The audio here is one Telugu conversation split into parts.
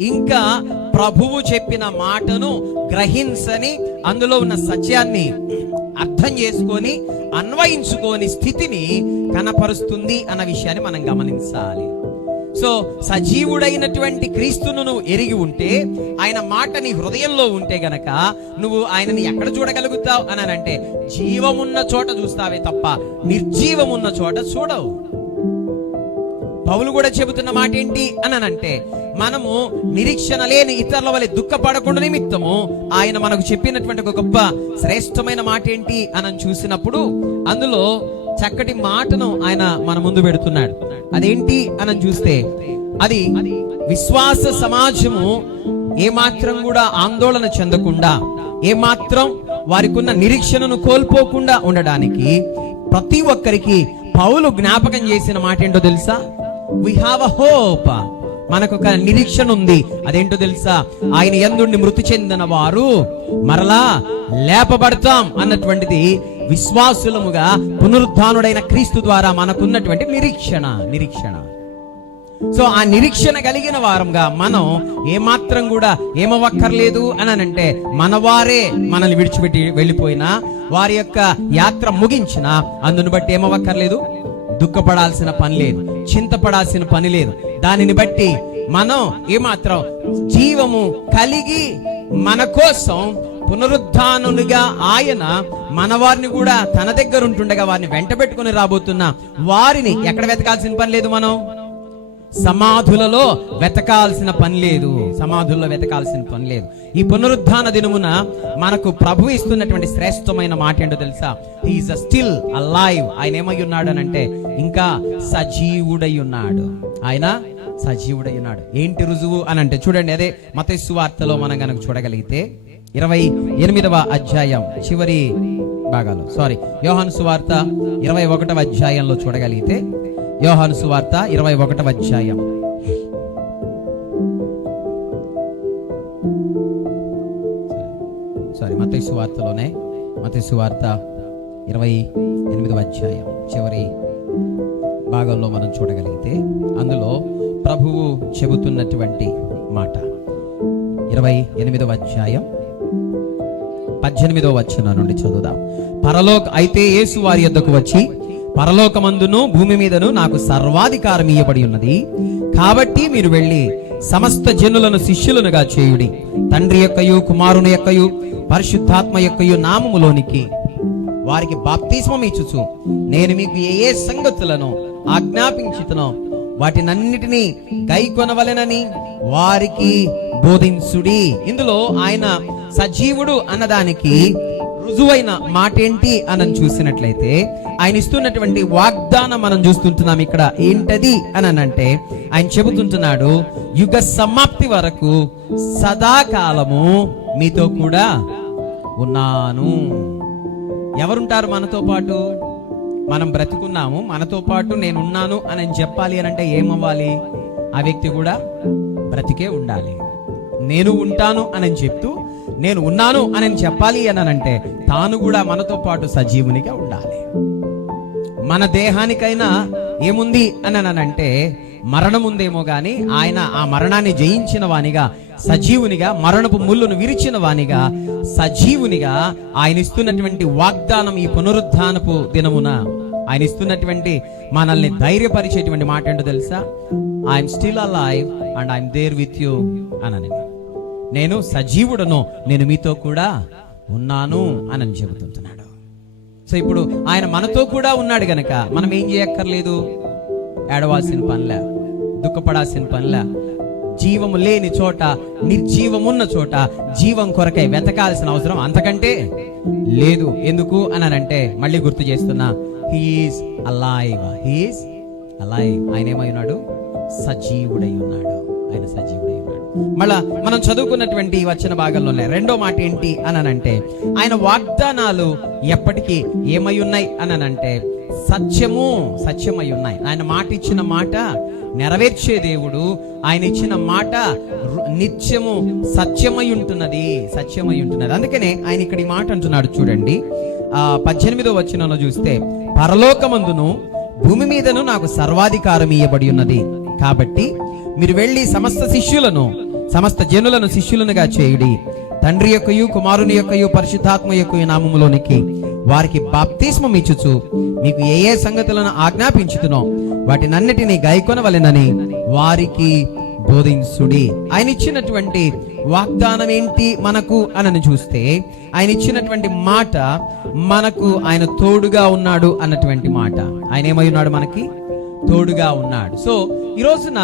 ఇంకా ప్రభువు చెప్పిన మాటను గ్రహించని అందులో ఉన్న సత్యాన్ని అర్థం చేసుకొని అన్వయించుకోని స్థితిని కనపరుస్తుంది అన్న విషయాన్ని మనం గమనించాలి. సో సజీవుడైనటువంటి క్రీస్తును నువ్వు ఎరిగి ఉంటే ఆయన మాట నీ హృదయంలో ఉంటే గనక నువ్వు ఆయనని ఎక్కడ చూడగలుగుతావు? అని అంటే జీవమున్న చోట చూస్తావే తప్ప నిర్జీవమున్న చోట చూడవు. పౌలు కూడా చెబుతున్న మాట ఏంటి అని అంటే మనము నిరీక్షణ లేని ఇతరుల వల్ల దుఃఖపడకుండా నిమిత్తము ఆయన మనకు చెప్పినటువంటి ఒక గొప్ప శ్రేష్టమైన మాట ఏంటి అని చూసినప్పుడు అందులో చక్కటి మాటను ఆయన మన ముందు పెడుతున్నాడు. అదేంటి అని చూస్తే అది విశ్వాస సమాజము ఏమాత్రం కూడా ఆందోళన చెందకుండా ఏమాత్రం వారికి ఉన్న నిరీక్షణను కోల్పోకుండా ఉండడానికి ప్రతి ఒక్కరికి పౌలు జ్ఞాపకం చేసిన మాట ఏంటో తెలుసా? వి హావ్ అ హోప్ మనకు ఒక నిరీక్షణ ఉంది. అదేంటో తెలుసా? ఆయన ఎందుండి మృతి చెందిన వారు మరలా లేపబడతాం అన్నటువంటిది విశ్వాసులముగా పునరుద్ధానుడైన క్రీస్తు ద్వారా మనకున్నటువంటి నిరీక్షణ నిరీక్షణ. సో ఆ నిరీక్షణ కలిగిన వారంగా మనం ఏమాత్రం కూడా ఏమవక్కర్లేదు అని అంటే మన వారే మనల్ని విడిచిపెట్టి వెళ్ళిపోయినా వారి యొక్క యాత్ర ముగించిన అందును బట్టి ఏమవక్కర్లేదు? దుఃఖపడాల్సిన పని లేదు చింతపడాల్సిన పని లేదు. దానిని బట్టి మనం ఏమాత్రం జీవము కలిగి మన కోసం పునరుద్ధానునిగా ఆయన మన వారిని కూడా తన దగ్గర ఉంటుండగా వారిని వెంట పెట్టుకుని రాబోతున్న వారిని ఎక్కడ వెతకాల్సిన పని లేదు మనం? సమాధులలో వెతకాల్సిన పని లేదు. సమాధుల్లో వెతకాల్సిన పని లేదు. ఈ పునరుద్ధాన దినమున మనకు ప్రభు ఇస్తున్నటువంటి శ్రేష్టమైన మాట ఏంటో తెలుసా? ఈజ్ స్టిల్ అలైవ్ ఆయన ఏమై ఉన్నాడు అని అంటే ఇంకా సజీవుడై ఉన్నాడు ఆయన సజీవుడై ఉన్నాడు ఏంటి రుజువు అని అంటే చూడండి అదే మతస్సు వార్తలో మనం కనుక చూడగలిగితే ఇరవై ఎనిమిదవ అధ్యాయం చివరి భాగాలు సారీ యోహాను సువార్త ఇరవై ఒకటవ అధ్యాయంలో చూడగలిగితే యోహాను సువార్త ఇరవై ఒకటవ అధ్యాయం. సారీ మత సువార్తలోనే మత సువార్త ఇరవై ఎనిమిదవ అధ్యాయం. చివరి భాగంలో మనం చూడగలిగితే అందులో ప్రభువు చెబుతున్నటువంటి మాట. ఇరవై ఎనిమిదవ అధ్యాయం పద్దెనిమిదవ వచ్చిన నుండి చదువుదాం. పరలోక్ అయితే యేసు వారి యొద్దకు వచ్చి పరలోకమందును భూమి మీదను నాకు సర్వాధికారం ఇయ్యబడి ఉన్నది. కాబట్టి మీరు వెళ్ళి సమస్త జనులను శిష్యులనుగా చేయుడి. తండ్రి యొక్కయు కుమారుని యొక్కయు పరిశుద్ధాత్మ యొక్కయు నామములోనికి వారికి బాప్తిస్మం ఇచ్చుచు. నేను మీకు ఏ ఏ సంగతులను ఆజ్ఞాపించుతునో వాటినన్నిటినీ గైకొనవలెనని వారికి బోధించుడి. ఇందులో ఆయన సజీవుడు అన్నదానికి రుజువైన మాట ఏంటి అని చూసినట్లయితే ఆయన ఇస్తున్నటువంటి వాగ్దానం మనం చూస్తుంటున్నాం ఇక్కడ. ఏంటది అని అంటే ఆయన చెబుతుంటున్నాడు యుగ సమాప్తి వరకు సదాకాలము మీతో కూడా ఉన్నాను. ఎవరుంటారు మనతో పాటు? మనం బ్రతికున్నాము మనతో పాటు నేనున్నాను అని చెప్పాలి అని అంటే ఏమవ్వాలి? ఆ వ్యక్తి కూడా బ్రతికే ఉండాలి. నేను ఉంటాను అని చెప్తూ నేను ఉన్నాను అని చెప్పాలి అనంటే తాను కూడా మనతో పాటు సజీవునిగా ఉండాలి. మన దేహానికైనా ఏముంది అని అంటే మరణం ఉందేమో గాని ఆయన ఆ మరణాన్ని జయించిన వానిగా సజీవునిగా మరణపు ముళ్ళును విరిచిన వానిగా సజీవునిగా ఆయన ఇస్తున్నటువంటి వాగ్దానం ఈ పునరుద్ధానపు దినమున ఆయన ఇస్తున్నటువంటి మనల్ని ధైర్యపరిచేటువంటి మాట ఏంటో తెలుసా? I'm still alive and I'm there with you అనని నేను సజీవుడను నేను మీతో కూడా ఉన్నాను అని చెబుతుంటున్నాడు. సో ఇప్పుడు ఆయన మనతో కూడా ఉన్నాడు గనక మనం ఏం చేయక్కర్లేదు? ఏడవాల్సిన పనిలే దుఃఖపడాల్సిన పనిలే. జీవము లేని చోట నిర్జీవమున్న చోట జీవం కొరకై వెతకాల్సిన అవసరం అంతకంటే లేదు. ఎందుకు అని అంటే మళ్ళీ గుర్తు చేస్తున్నా హీఈస్ అలైవ్ హీఈస్ అలైవ్ ఆయన ఏమై ఉన్నాడు? సజీవుడై ఉన్నాడు. ఆయన సజీవుడై ఉన్నాడు. మళ్ళా మనం చదువుకున్నటువంటి ఈ వచ్చిన భాగంలోనే రెండో మాట ఏంటి అనంటే ఆయన వాగ్దానాలు ఎప్పటికీ ఏమై ఉన్నాయి అనంటే సత్యము సత్యమై ఉన్నాయి. ఆయన మాట ఇచ్చిన మాట నెరవేర్చే దేవుడు ఆయన ఇచ్చిన మాట నిత్యము సత్యమై ఉంటున్నది సత్యమై ఉంటున్నది. అందుకనే ఆయన ఇక్కడ ఈ మాట అంటున్నాడు చూడండి. ఆ పద్దెనిమిదో వచనంలో చూస్తే పరలోకమందును భూమి మీదను నాకు సర్వాధికారం ఇయ్యబడి ఉన్నది. కాబట్టి మీరు వెళ్ళి సమస్త శిష్యులను సమస్త జనులను శిష్యులనుగా చేయుడి. తండ్రి యొక్కయు కుమారుని యొక్కయు పరిశుద్ధాత్మ యొక్క నామములోనికి వారికి బాప్తిస్మం ఇచ్చుచు మీకు ఏ ఏ సంగతులను ఆజ్ఞాపించుతునో వాటినన్నిటినీ గైకొనవలెనని వారికి బోధించుడి. ఆయన ఇచ్చినటువంటి వాగ్దానం ఏంటి మనకు అనని చూస్తే ఆయన ఇచ్చినటువంటి మాట మనకు ఆయన తోడుగా ఉన్నాడు అన్నటువంటి మాట. ఆయన ఏమై ఉన్నాడు మనకి? తోడుగా ఉన్నాడు. సో ఈ రోజున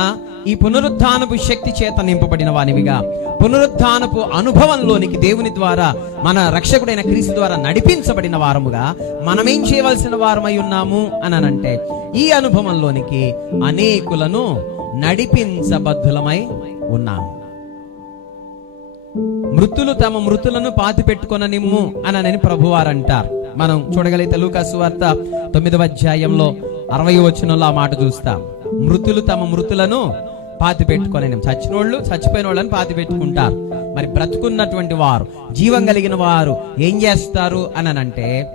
ఈ పునరుద్ధానపు శక్తి చేత నింపబడిన వానివిగా పునరుద్ధానపు అనుభవంలోనికి దేవుని ద్వారా మన రక్షకుడైన క్రీస్తు ద్వారా నడిపించబడిన వారముగా మనమేం చేయవలసిన వారమై ఉన్నాము అని అనంటే ఈ అనుభవంలోనికి అనేకులను నడిపించబద్ధులమై ఉన్నాము. మృతులు తమ మృతులను పాతి పెట్టుకొన నిమ్ము అని ప్రభువారు అంటారు మనం చూడగలిగితే లూకాసు వార్త తొమ్మిదవ అధ్యాయంలో అరవై వచనంలో ఆ మాట చూస్తాం. మృతులు తమ మృతులను పాతి పెట్టుకొని చచ్చినోళ్ళు చచ్చిపోయిన వాళ్ళని పాతి పెట్టుకుంటారు. మరి బ్రతుకున్నటువంటి వారు జీవం కలిగిన వారు ఏం చేస్తారు అని అంటే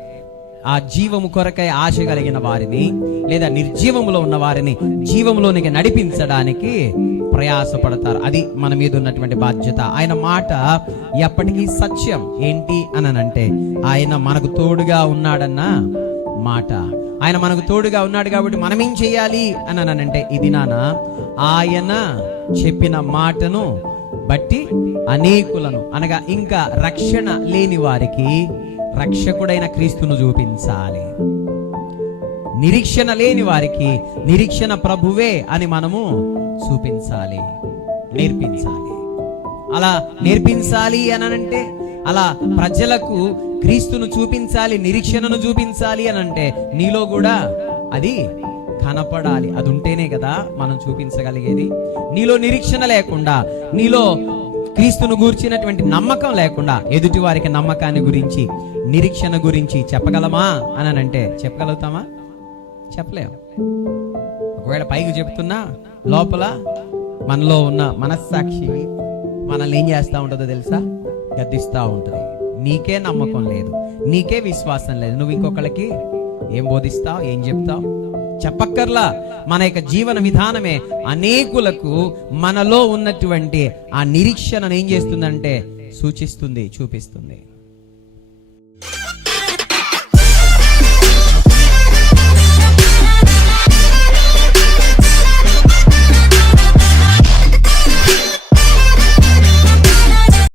ఆ జీవము కొరకై ఆశ కలిగిన వారిని లేదా నిర్జీవములో ఉన్న వారిని జీవంలోనికి నడిపించడానికి ప్రయాసపడతారు. అది మన మీద ఉన్నటువంటి బాధ్యత. ఆయన మాట ఎప్పటికీ సత్యం. ఏంటి అని అంటే ఆయన మనకు తోడుగా ఉన్నాడన్నా మాట. ఆయన మనకు తోడుగా ఉన్నాడు కాబట్టి మనం ఏం చేయాలి? అని అంటే ఇది నాన్న ఆయన చెప్పిన మాటను బట్టి అనేకులను అనగా ఇంకా రక్షణ లేని వారికి రక్షకుడైన క్రీస్తును చూపించాలి. నిరీక్షణ లేని వారికి నిరీక్షణ ప్రభువే అని మనము చూపించాలి నేర్పించాలి. అలా నేర్పించాలి అని అంటే అలా ప్రజలకు క్రీస్తును చూపించాలి నిరీక్షణను చూపించాలి అని అంటే నీలో కూడా అది కనపడాలి. అది ఉంటేనే కదా మనం చూపించగలిగేది. నీలో నిరీక్షణ లేకుండా నీలో క్రీస్తును గూర్చినటువంటి నమ్మకం లేకుండా ఎదుటి వారికి నమ్మకాన్ని గురించి నిరీక్షణ గురించి చెప్పగలమా అని అంటే చెప్పగలుగుతామా? చెప్పలేము ఒకవేళ పైకి చెప్తున్నా లోపల మనలో ఉన్న మనస్సాక్షి మనల్ని ఏం చేస్తూ ఉంటుందో తెలుసా? గద్దిస్తూ ఉంటుంది. నీకే నమ్మకం లేదు. నీకే విశ్వాసం లేదు. నువ్వు ఇంకొకళ్ళకి ఏం బోధిస్తావు? ఏం చెప్తావు? చెప్పక్కర్లా. మన యొక్క జీవన విధానమే అనేకులకు మనలో ఉన్నటువంటి ఆ నిరీక్షణను ఏం చేస్తుందంటే సూచిస్తుంది చూపిస్తుంది.